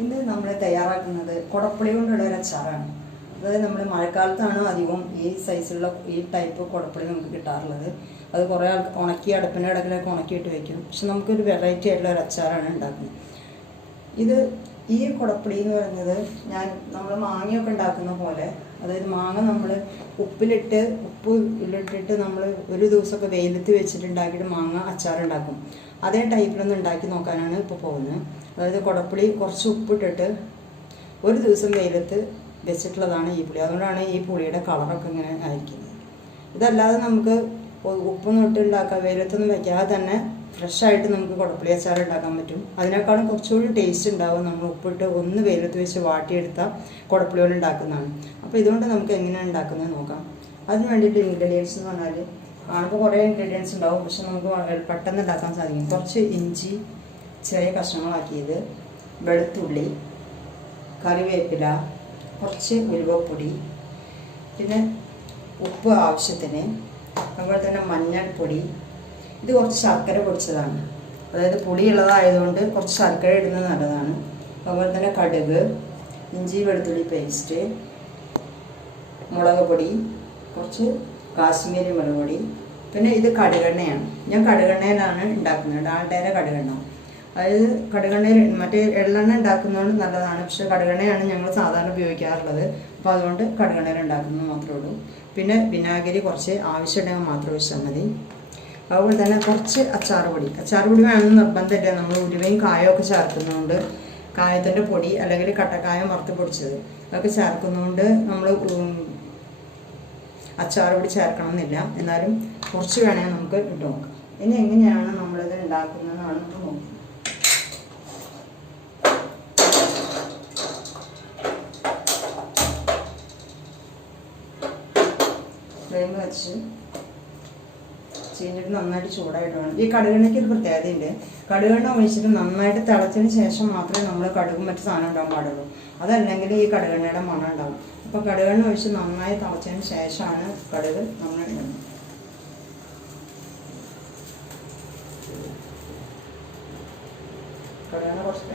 ഇന്ന് നമ്മൾ തയ്യാറാക്കുന്നത് കുടപ്പുളി കൊണ്ടുള്ള ഒരു അച്ചാറാണ്. അതായത് നമ്മൾ മഴക്കാലത്താണ് അധികം ഈ സൈസുള്ള ഈ ടൈപ്പ് കുടപ്പുളി നമുക്ക് കിട്ടാറുള്ളത്. അത് കുറേ ഉണക്കി അടുപ്പിൻ്റെ ഇടക്കിലൊക്കെ ഉണക്കിയിട്ട് വയ്ക്കും. പക്ഷെ നമുക്കൊരു വെറൈറ്റി ആയിട്ടുള്ള ഒരു അച്ചാറാണ് ഉണ്ടാക്കുന്നത്. ഈ കുടപ്പുളി എന്ന് പറയുന്നത് നമ്മൾ മാങ്ങയൊക്കെ ഉണ്ടാക്കുന്ന പോലെ, അതായത് മാങ്ങ നമ്മൾ ഉപ്പിലിട്ടിട്ട് നമ്മൾ ഒരു ദിവസമൊക്കെ വെയിലത്ത് വെച്ചിട്ട് ഉണ്ടാക്കിയിട്ട് മാങ്ങ അച്ചാറുണ്ടാക്കും. അതേ ടൈപ്പിലൊന്ന് ഉണ്ടാക്കി നോക്കാനാണ് ഇപ്പോൾ പോകുന്നത്. അതായത് കുടപ്പുളി കുറച്ച് ഉപ്പിട്ടിട്ട് ഒരു ദിവസം വെയിലത്ത് വെച്ചിട്ടുള്ളതാണ് ഈ പുളി. അതുകൊണ്ടാണ് ഈ പുളിയുടെ കളറൊക്കെ ഇങ്ങനെ ആയിരിക്കുന്നത്. ഇതല്ലാതെ നമുക്ക് ഉപ്പൊന്നും ഇട്ട് ഉണ്ടാക്കാം, വെയിലത്തൊന്നും വെക്കാതെ തന്നെ ഫ്രഷായിട്ട് നമുക്ക് കുടപ്പുളി അച്ചാർ ഉണ്ടാക്കാൻ പറ്റും. അതിനേക്കാളും കുറച്ചുകൂടി ടേസ്റ്റ് ഉണ്ടാവും നമ്മൾ ഉപ്പിട്ട് ഒന്ന് വെയിലത്ത് വെച്ച് വാട്ടിയെടുത്ത കുടപ്പുളികൾ ഉണ്ടാക്കുന്നതാണ്. അപ്പോൾ ഇതുകൊണ്ട് നമുക്ക് എങ്ങനെയാണ് ഉണ്ടാക്കുന്നത് നോക്കാം. അതിന് വേണ്ടിയിട്ട് ഇൻഗ്രീഡിയൻസ് എന്ന് പറഞ്ഞാൽ കാണുമ്പോൾ കുറേ ഇൻഗ്രീഡിയൻസ് ഉണ്ടാവും, പക്ഷെ നമുക്ക് പെട്ടെന്ന് ഉണ്ടാക്കാൻ സാധിക്കും. കുറച്ച് ഇഞ്ചി ചെറിയ കഷ്ണങ്ങളാക്കിയത്, വെളുത്തുള്ളി, കറിവേപ്പില, കുറച്ച് ഉലുവപ്പൊടി, പിന്നെ ഉപ്പ് ആവശ്യത്തിന്, അതുപോലെ തന്നെ മഞ്ഞൾപ്പൊടി. ഇത് കുറച്ച് ശർക്കര പൊടിച്ചതാണ്, അതായത് പുളിയുള്ളതായതുകൊണ്ട് കുറച്ച് ശർക്കര ഇടുന്നത് നല്ലതാണ്. അതുപോലെ തന്നെ കടുക്, ഇഞ്ചി വെളുത്തുള്ളി പേസ്റ്റ്, മുളക് പൊടി, കുറച്ച് കാശ്മീരി മുളക് പൊടി. പിന്നെ ഇത് കടുകെണ്ണയാണ്. ഞാൻ കടുകെണ്ണയിലാണ് ഉണ്ടാക്കുന്നത്, ഡാൽഡയുടെ കടുകെണ്ണ. അതായത് കടുകെണ്ണയിൽ മറ്റേ എള്ളെണ്ണ ഉണ്ടാക്കുന്നതുകൊണ്ട് നല്ലതാണ്, പക്ഷെ കടുകെണ്ണയാണ് ഞങ്ങൾ സാധാരണ ഉപയോഗിക്കാറുള്ളത്. അപ്പോൾ അതുകൊണ്ട് കടുകെണ്ണയിൽ ഉണ്ടാക്കുന്നത് മാത്രമേ ഉള്ളൂ. പിന്നെ വിനാഗിരി കുറച്ച് ആവശ്യമുണ്ടെങ്കിൽ മാത്രം ഒഴിച്ചാൽ മതി. അതുപോലെ തന്നെ കുറച്ച് അച്ചാറുപൊടി വേണമെന്ന് നിർബന്ധമില്ല. നമ്മൾ ഉലുവയും കായമൊക്കെ ചേർക്കുന്നതുകൊണ്ട്, കായത്തിൻ്റെ പൊടി അല്ലെങ്കിൽ കട്ടക്കായം വറുത്ത് പൊടിച്ചത് അതൊക്കെ ചേർക്കുന്നതുകൊണ്ട് നമ്മൾ അച്ചാറുപൊടി ചേർക്കണം എന്നില്ല. എന്നാലും കുറച്ച് വേണമെങ്കിൽ നമുക്ക് ഇട്ട് നോക്കാം. ഇനി എങ്ങനെയാണ് നമ്മളിത് ഉണ്ടാക്കുന്നതെന്നാണ് നമുക്ക് നോക്കാം. ഫ്ലെയിം വെച്ച് ചീനിട്ട് നന്നായിട്ട് ചൂടായിട്ട് വേണം. ഈ കടുകെണ്ണയ്ക്ക് ഒരു പ്രത്യേകതയുണ്ട്. കടുകെണ്ണ ഒഴിച്ചിട്ട് നന്നായിട്ട് തിളച്ചതിന് ശേഷം മാത്രമേ നമ്മൾ കടുകും മറ്റു സാധനം ഉണ്ടാകാൻ പാടുള്ളൂ. അതല്ലെങ്കിൽ ഈ കടുകെണ്ണയുടെ മണം ഉണ്ടാകും. അപ്പോൾ കടുകെണ്ണ ഒഴിച്ച് നന്നായി തിളച്ചതിന് ശേഷമാണ് കടുക് നമ്മൾ ഇടുന്നത്.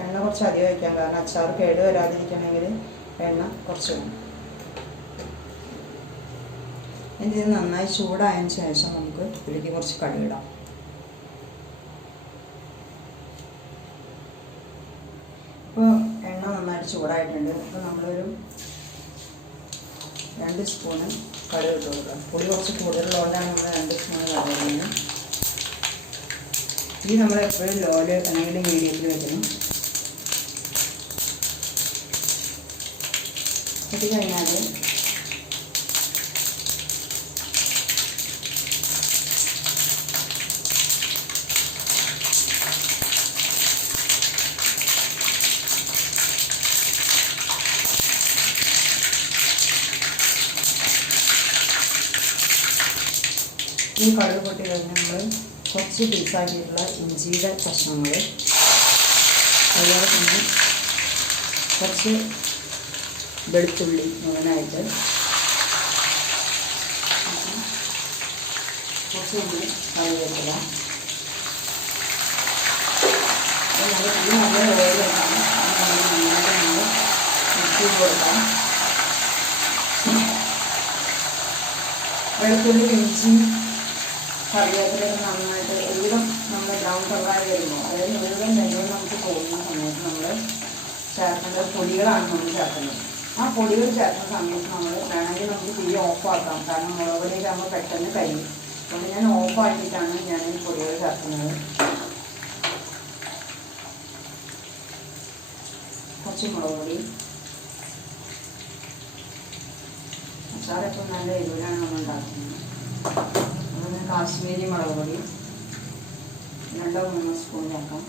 എണ്ണ കുറച്ച് അധികം വയ്ക്കാം, കാരണം അച്ചാർ കേട് വരാതിരിക്കണമെങ്കിൽ എണ്ണ കുറച്ച് വേണം. ഇത് നന്നായി ചൂടായതിന് ശേഷം നമുക്ക് ഇതിലേക്ക് കുറച്ച് കടുകിടാം. ഇപ്പോൾ എണ്ണ നന്നായിട്ട് ചൂടായിട്ടുണ്ട്. അപ്പോൾ നമ്മളൊരു 2 സ്പൂണ് കടുക് ഇട്ട് കൊടുക്കാം. പൊടി കുറച്ച് കൂടുതലുള്ളതുകൊണ്ടാണ് നമ്മൾ 2 സ്പൂണ് കടുക് ഇടുന്നത്. ഇത് നമ്മളെപ്പോഴും ലോയിൽ അല്ലെങ്കിൽ മീഡിയത്തിൽ വെക്കണം. ഇത് കഴിഞ്ഞാൽ ഈ കടുക് പൊട്ടി കഴിഞ്ഞാൽ നമ്മൾ കുറച്ച് പീസാക്കിയിട്ടുള്ള ഇഞ്ചിയുടെ കഷ്ണങ്ങൾ, അതുപോലെ തന്നെ കുറച്ച് വെളുത്തുള്ളി മുഴുവനായിട്ട്, കുറച്ച് നമ്മൾ കറിവേപ്പില, നല്ല ഓയിൽ വെക്കണം. നന്നായിട്ട് നമ്മൾ മിക്സ് ചെയ്ത് കൊടുക്കാം. വെളുത്തുള്ളി, ഇഞ്ചി, കറിവേപ്പിലൊക്കെ നന്നായിട്ട് ഒരുവിധം നമ്മൾ ബ്രൗൺ കളറായി വരുമ്പോൾ, അതായത് മുഴുവൻ വെള്ളം നമുക്ക് പോകുന്ന സമയത്ത് നമ്മൾ ചേർക്കേണ്ട പൊടികളാണ് നമ്മൾ ചേർക്കുന്നത്. ആ പൊടികൾ ചേർക്കുന്ന സമയത്ത് നമ്മൾ വേണമെങ്കിൽ നമുക്ക് തീ ഓഫാക്കാം, കാരണം മുളക് പൊടിയൊക്കെ ആകുമ്പോൾ പെട്ടെന്ന് കഴിയും. അതുകൊണ്ട് ഞാൻ ഓഫാക്കിയിട്ടാണ് ഞാൻ ഈ പൊടികൾ ചേർക്കുന്നത്. കുറച്ച് മുളക് പൊടി, അച്ചാറൊക്കെ നല്ല എരിവിലാണ് നമ്മൾ ഉണ്ടാക്കുന്നത്. അതുപോലെ കാശ്മീരി മുളക് പൊടി 2-3 സ്പൂൺ ചേർക്കാം.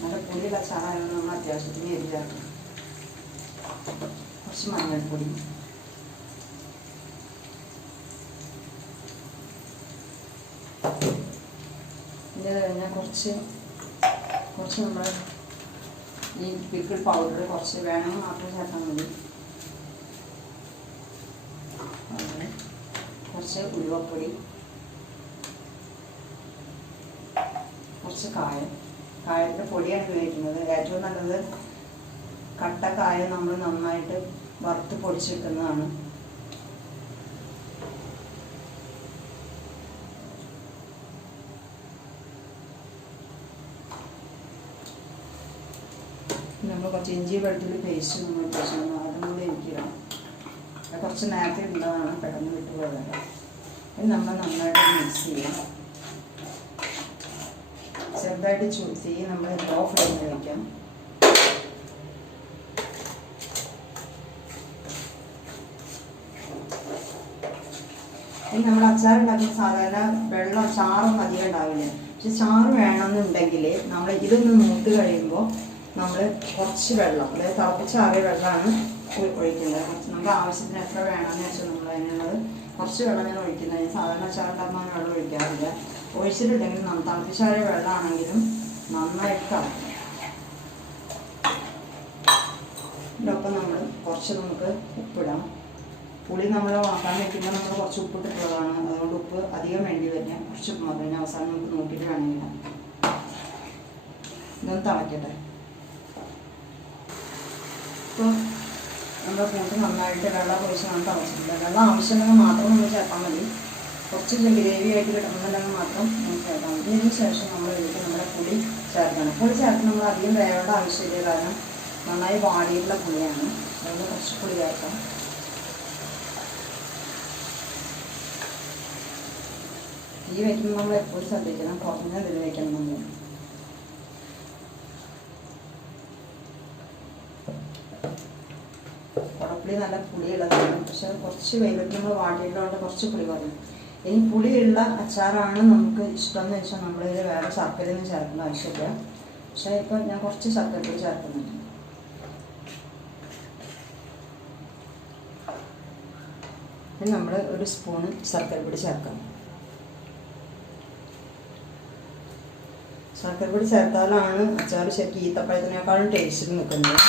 നല്ല പുളിയുള്ള അച്ചാറായതുകൊണ്ട് നമ്മൾ അത്യാവശ്യത്തിന് എരിവ് ചേർക്കണം. കുറച്ച് മഞ്ഞൾപ്പൊടി, ഇത് കഴിഞ്ഞാൽ കുറച്ച് നമ്മൾ ഈ പിക്കിൾ പൗഡർ കുറച്ച് വേണമെങ്കിൽ മാത്രം ചേർത്താൽ മതി. കുറച്ച് ഉലുവപ്പൊടി, കുറച്ച് കുറച്ച് കായത്തിൻ്റെ പൊടിയാണ് ഉപയോഗിക്കുന്നത്. ഏറ്റവും നല്ലത് കട്ട കായം നമ്മൾ നന്നായിട്ട് വറുത്ത് പൊടിച്ചെടുക്കുന്നതാണ്. നമ്മൾ കുറച്ച് ഇഞ്ചി വെളുത്തുള്ളി പേസ്റ്റ് നമ്മൾ വെച്ചിരുന്നു, അതും കൂടി എനിക്കിടാം. അത് കുറച്ച് നേരത്തെ ഉള്ളതാണ്, പെട്ടെന്ന് വിട്ടു പോയതല്ല. ഇത് നമ്മൾ നന്നായിട്ട് മിക്സ് ചെയ്യാം. ചെറുതായിട്ട് തീ നമ്മൾ ലോ ഫ്ലെയിമിൽ വയ്ക്കാം. ഇനി നമ്മൾ അച്ചാർ ഉണ്ടാക്കുന്ന സാധാരണ വെള്ളം ചാറൊന്നും അധികം ഉണ്ടാവില്ല. പക്ഷെ ചാറ് വേണമെന്നുണ്ടെങ്കിൽ നമ്മൾ ഇതൊന്ന് മൂത്ത് കഴിയുമ്പോൾ നമ്മൾ കുറച്ച് വെള്ളം, അതായത് തിളപ്പിച്ചാറിയ വെള്ളമാണ് ഒഴിക്കുന്നത്. നമുക്ക് ആവശ്യത്തിന് എത്ര വേണമെന്ന് വെച്ചാൽ നമ്മൾ അതിനുള്ളത് കുറച്ച് വെള്ളം ഞാൻ ഒഴിക്കുന്നത്. സാധാരണ അച്ചാർ ഉണ്ടാകുമ്പോൾ വെള്ളം ഒഴിക്കാറില്ല. ഒഴിച്ചിട്ടുണ്ടെങ്കിൽ തിളപ്പിച്ചാറിയ വെള്ളമാണെങ്കിലും നന്നായിട്ട് തിളക്കും. ഇതിനൊപ്പം നമ്മൾ കുറച്ച് നമുക്ക് ഉപ്പിടാം. പുളി നമ്മൾ ഉണക്കാൻ വയ്ക്കുമ്പോൾ നമ്മൾ കുറച്ച് ഉപ്പിട്ടിട്ടുള്ളതാണ്, അതുകൊണ്ട് ഉപ്പ് അധികം വേണ്ടി വരില്ല. കുറച്ച് ഉപ്പ് മാത്രം അവസാനം നമുക്ക് നോക്കിയിട്ട് വേണമെങ്കിൽ ഇതൊന്ന് തിളക്കട്ടെ. ഇപ്പോൾ നമ്മുടെ കൂട്ട് നന്നായിട്ട് വെള്ളം ഒഴിച്ച് നമ്മൾ തിളച്ചിട്ടില്ല. വെള്ളം ആവശ്യമുണ്ടെങ്കിൽ മാത്രം നമ്മൾ ചേർത്താൽ മതി. കുറച്ച് ഗ്രേവി ആയിട്ട് കിട്ടുന്നുണ്ടെങ്കിൽ മാത്രം നമുക്ക് ചേർത്താൽ മതി. ഇതിന് ശേഷം നമ്മൾ ഇതിലേക്ക് നമ്മുടെ പുളി ചേർക്കണം. പുളി ചേർത്ത് നമ്മൾ അധികം വേവേണ്ട ആവശ്യമില്ല, കാരണം നന്നായി വാടിയിട്ടുള്ള പുളിയാണ്. അതുകൊണ്ട് കുറച്ച് പുളി ചേർക്കാം. തീ വയ്ക്കുമ്പോൾ നമ്മൾ എപ്പോഴും ശ്രദ്ധിക്കണം, കുറഞ്ഞ ഇതിൽ വയ്ക്കണം. നമ്മൾ കുടപ്പുളി നല്ല പുളിയുള്ളതാണ്, പക്ഷെ കുറച്ച് വെയിലത്ത് നമ്മൾ വാട്ടിയിട്ടുള്ളതുകൊണ്ട് കുറച്ച് പുളി കുറയും. ഇനി പുളിയുള്ള അച്ചാറാണ് നമുക്ക് ഇഷ്ടമെന്ന് വെച്ചാൽ നമ്മളിത് വേറെ ശർക്കരയൊന്നും ചേർക്കേണ്ട ആവശ്യമില്ല. പക്ഷേ ഇപ്പം ഞാൻ കുറച്ച് ശർക്കരപ്പൊടി ചേർക്കുന്നുണ്ട്. ഇനി നമ്മൾ ഒരു സ്പൂണ് ശർക്കരപ്പൊടി ചേർക്കാം. ശർക്കരപ്പൊടി ചേർത്താലാണ് അച്ചാർ ശരിക്കും ഈത്തപ്പഴത്തിനേക്കാളും ടേസ്റ്റിൽ നിൽക്കുന്നത്.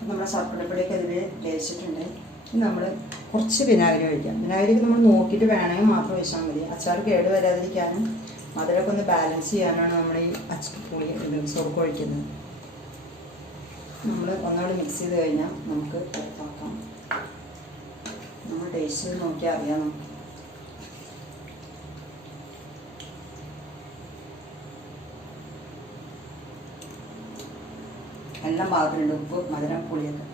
നമ്മുടെ ശർക്കരപ്പൊടിയൊക്കെ അതിൽ വേവിച്ചിട്ടുണ്ട്. ഇനി നമ്മൾ കുറച്ച് വിനാഗിരി ഒഴിക്കാം. വിനാഗിരിക്ക് നമ്മൾ നോക്കിയിട്ട് വേണമെങ്കിൽ മാത്രം ഒഴിച്ചാൽ മതി. അച്ചാർ കേട് വരാതിരിക്കാനും മധുരമൊക്കെ ഒന്ന് ബാലൻസ് ചെയ്യാനാണ് നമ്മൾ ഈ പുളി സൊറുക്ക് ഒഴിക്കുന്നത്. നമ്മൾ ഒന്നുകൂടി മിക്സ് ചെയ്ത് കഴിഞ്ഞാൽ നമുക്ക് പുറത്താക്കാം. നമ്മൾ ടേസ്റ്റ് നോക്കിയാൽ അറിയാം നമുക്ക്. എല്ലാം പാകത്തിനുണ്ട്, ഉപ്പ്, മധുരം, പുളിയൊക്കെ.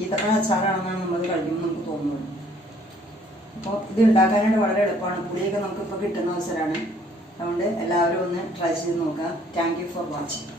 ഈത്തപ്പഴ അച്ചാറാണെന്നാണ് നമ്മൾ കഴിക്കുമ്പോൾ നമുക്ക് തോന്നുന്നത്. അപ്പോൾ ഇത് ഉണ്ടാക്കാനായിട്ട് വളരെ എളുപ്പമാണ്. പുളിയൊക്കെ നമുക്കിപ്പോൾ കിട്ടുന്ന അവസരമാണ്. അതുകൊണ്ട് എല്ലാവരും ഒന്ന് ട്രൈ ചെയ്ത് നോക്കുക. Thank you for watching.